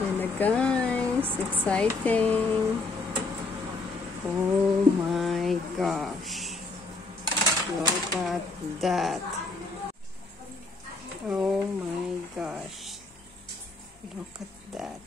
Yan na guys, exciting. Oh my gosh. Look at that. Oh my gosh. Look at that.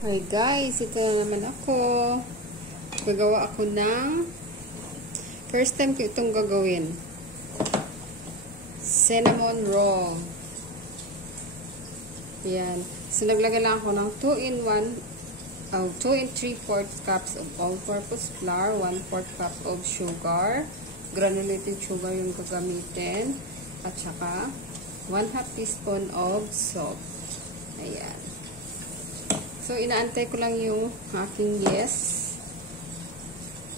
Hi guys, ito na naman ako. Gagawa ako ng first time ko itong gagawin. Cinnamon roll. Yan. So naglagay lang ako ng 2 and 3/4 cups of all-purpose flour, 1/4 cup of sugar, granulated sugar yung gagamitin, at saka 1/2 teaspoon of salt. Ayan. So, inaantay ko lang yung aking yes.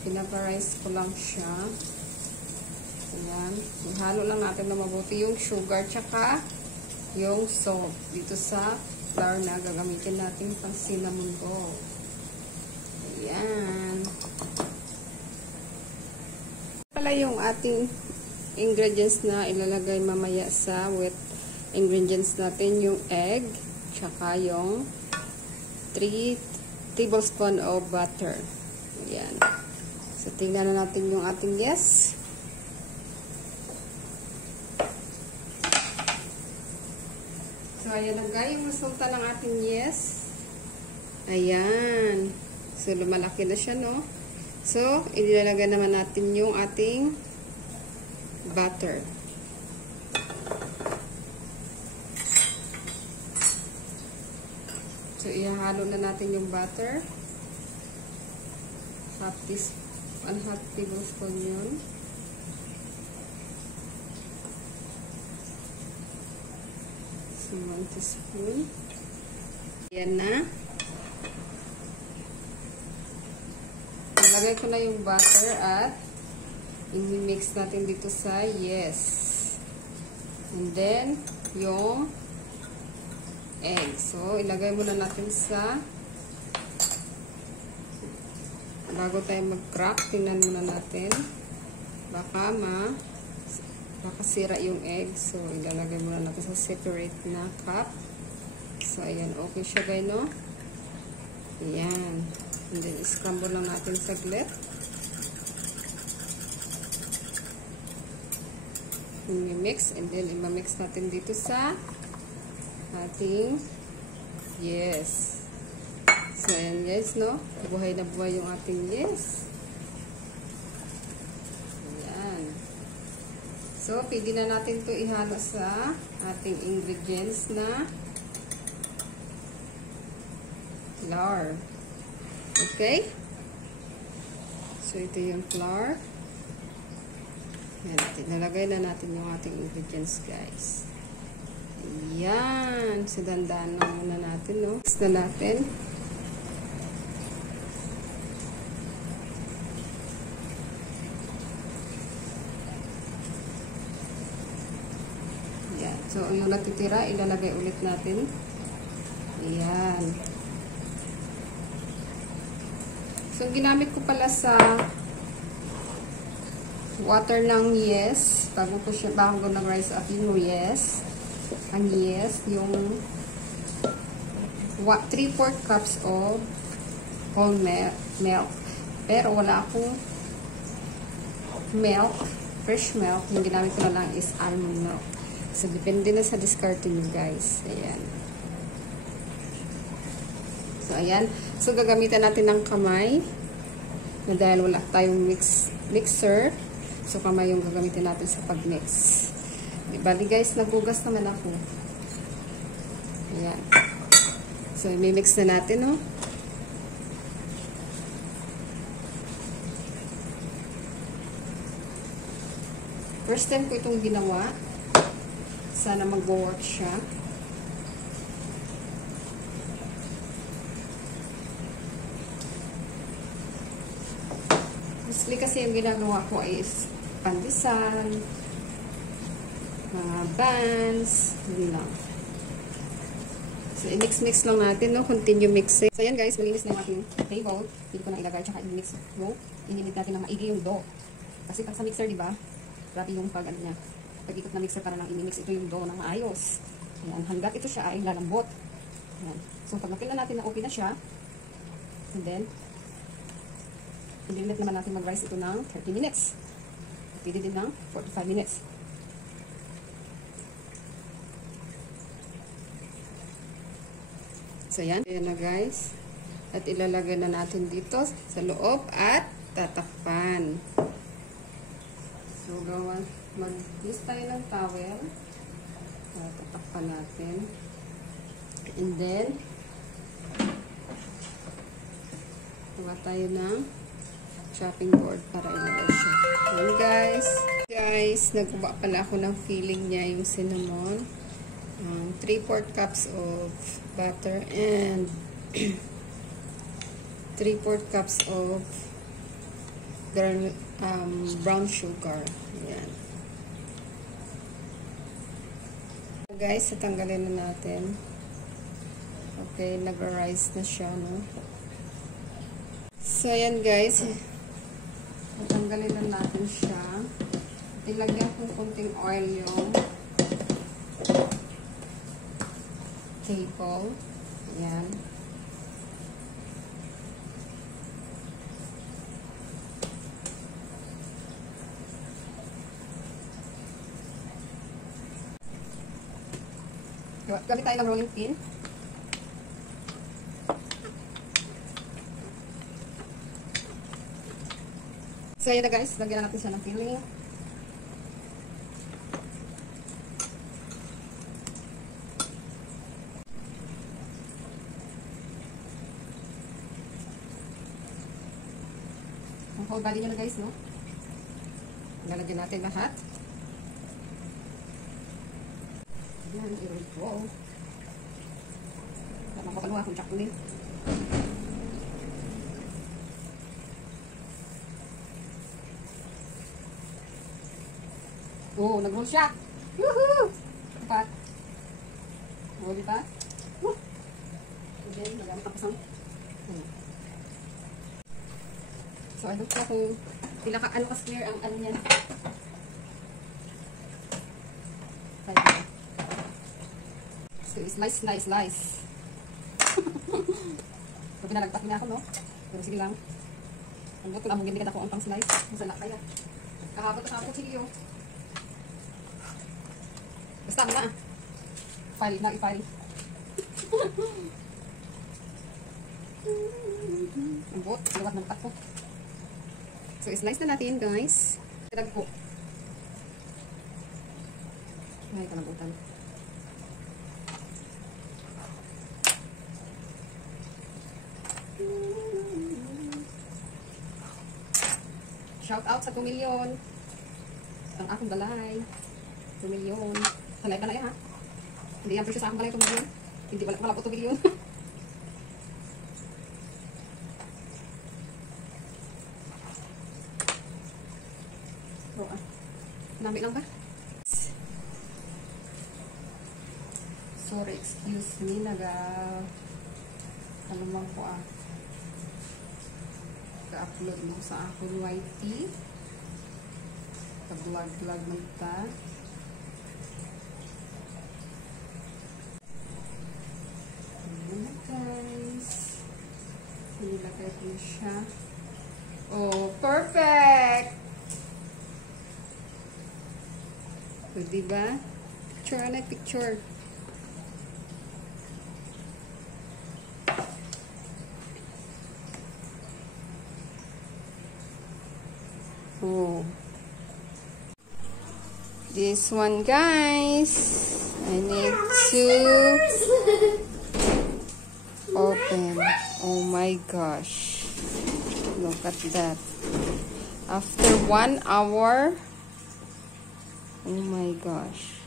Pinaparize ko lang siya. Ayan. Ihalo lang natin na mabuti yung sugar tsaka yung salt dito sa flour na gagamitin natin pang cinnamon roll. Ayan. Pala yung ating ingredients na ilalagay mamaya sa wet ingredients natin, yung egg tsaka yung 3 tablespoon of butter. Ayan. So, tingnan na natin yung ating yes. So, ayan na guys, yung resulta ng ating yes. Ayan. So, lumalaki na siya, no? So, ilalagay naman natin yung ating butter. So, ihalo na natin yung butter. 1/2 tablespoon yun. So, 1 teaspoon. Ayan na. Ilagay ko na yung butter at i-mix natin dito sa yes. And then, yung egg. So, ilagay muna natin sa bago tayo mag-crack, tingnan muna natin. Baka sira yung egg. So, ilalagay muna natin sa separate na cup. So, ayan. Okay siya guys, no? Ayan. And then, scramble lang natin saglit. I-mix. And then, i-mix natin dito sa ating yes. So, ayan guys, no? Buhay na buhay yung ating yes. Ayan. So, pwede na natin to ihalo sa ating ingredients na flour. Okay? So, ito yung flour. Ayan, nalagay na natin yung ating ingredients, guys. Ayan. So, dandan lang muna natin, no? Mix na natin. Ayan. So, yung natitira, ilalagay ulit natin. Ayan. So, ginamit ko pala sa water ng yes. Bago ko nag-rise up yung yes. Ang yes, yung 3/4 cups of whole milk. Pero wala akong milk, fresh milk. Yung ginamit ko na lang is almond milk. So, depende na sa discard nyo guys. Ayan. So, ayan. So, gagamitan natin ng kamay. Na dahil wala tayong mixer. So, kamay yung gagamitin natin sa pag-mix. Bali guys, nagugas naman ako. Ayan. So, i-mix na natin, no? First time ko itong ginawa. Sana mag-work siya. Mostly kasi yung ginagawa ko is pandesal, mga buns, yun lang. So, i-mix-mix lang natin, no? Continue mixing. So, yan guys, malinis na yung ating table. Hindi ko na ilagay, tsaka i-mix yung inimit natin ng maigi yung dough. Kasi pag sa mixer, di ba? Grabe yung pag-ano niya. Pag-ikot na mixer para lang i-mix ito yung dough ng maayos. Ayan, hanggat ito siya ay lalambot. Ayan. So, pag makita natin na okay na siya, and then, i-limit naman natin mag-rice ito ng 30 minutes. Pwede din ng 45 minutes. So, yan. Ayan na guys. At ilalagay na natin dito sa loob at tatakpan. So, mag-use tayo ng towel. Tatakpan natin. And then, gawa tayo ng chopping board para ilagay siya. Ayan guys, nagkuha pala ako ng filling niya yung cinnamon. 3/4 cups of butter and 3/4 cups of brown sugar. Ayan. Guys, tatanggalin na natin. Okay, nag-rise na siya, no? So, ayan guys. Tatanggalin na natin siya. Ilagyan ko konting oil yung table. Ayan. Gamit tayo ng rolling pin. So, ayan na guys. Lagyan na natin siya ng filling. Ang whole body nyo na guys, no? Lalagyan natin lahat. Ayan, i-roll ko. Wala nang pakaluha kung chocolate. Oh, nag-roll siya! Woohoo! Dapat. Oh, di ba? Woo! Okay, nagamit ang pasang. So, I don't know kung ano ka-square ang ano yan. So, slice. So, pinalagpat niya ako, no? Pero sige lang. Ang buto na mong gindikat ako ang pang-slice. Masala kaya. Kahabot na ako, sige yun. Basta mo na. I-file. Ang buto, liwat ng ko. So, slice na natin, guys. Dalag po. Ay, kalabutan. Shout out sa 2 million. Ang akong balay. 2 million. Balay ha. Hindi yan presyo sa akong balay 2 million. Hindi wala po 2 million. Nami lang ba? Sorry, excuse me. Ano man po ka-upload mo sa akong YT. Ka-vlog mo ta. Ayan guys. Nilagay ko na siya. Oh, perfect! So, diba? Picture. Oh. This one, guys. I need to open. Oh my gosh. Look at that. After 1 hour. Oh my gosh.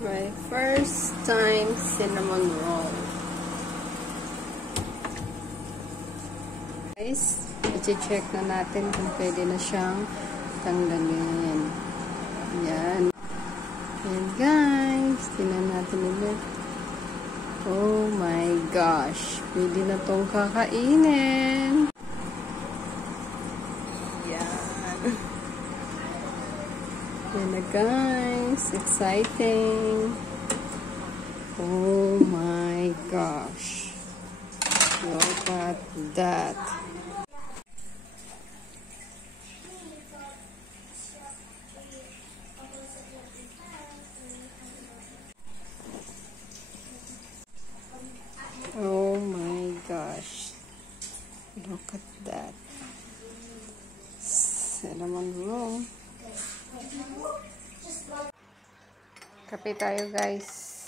My first time cinnamon roll. Guys, i-check na natin kung pwede na siyang tanggalin. Yan. Yan guys. Tingnan natin ulit. Oh my gosh. Pwede na tong kakainin. Yan. Yan na guys. Exciting. Oh my gosh. Look at that. Oh my gosh. Look at that. Cinnamon roll. Kape tayo guys.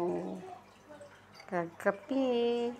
Oh. Kagkape.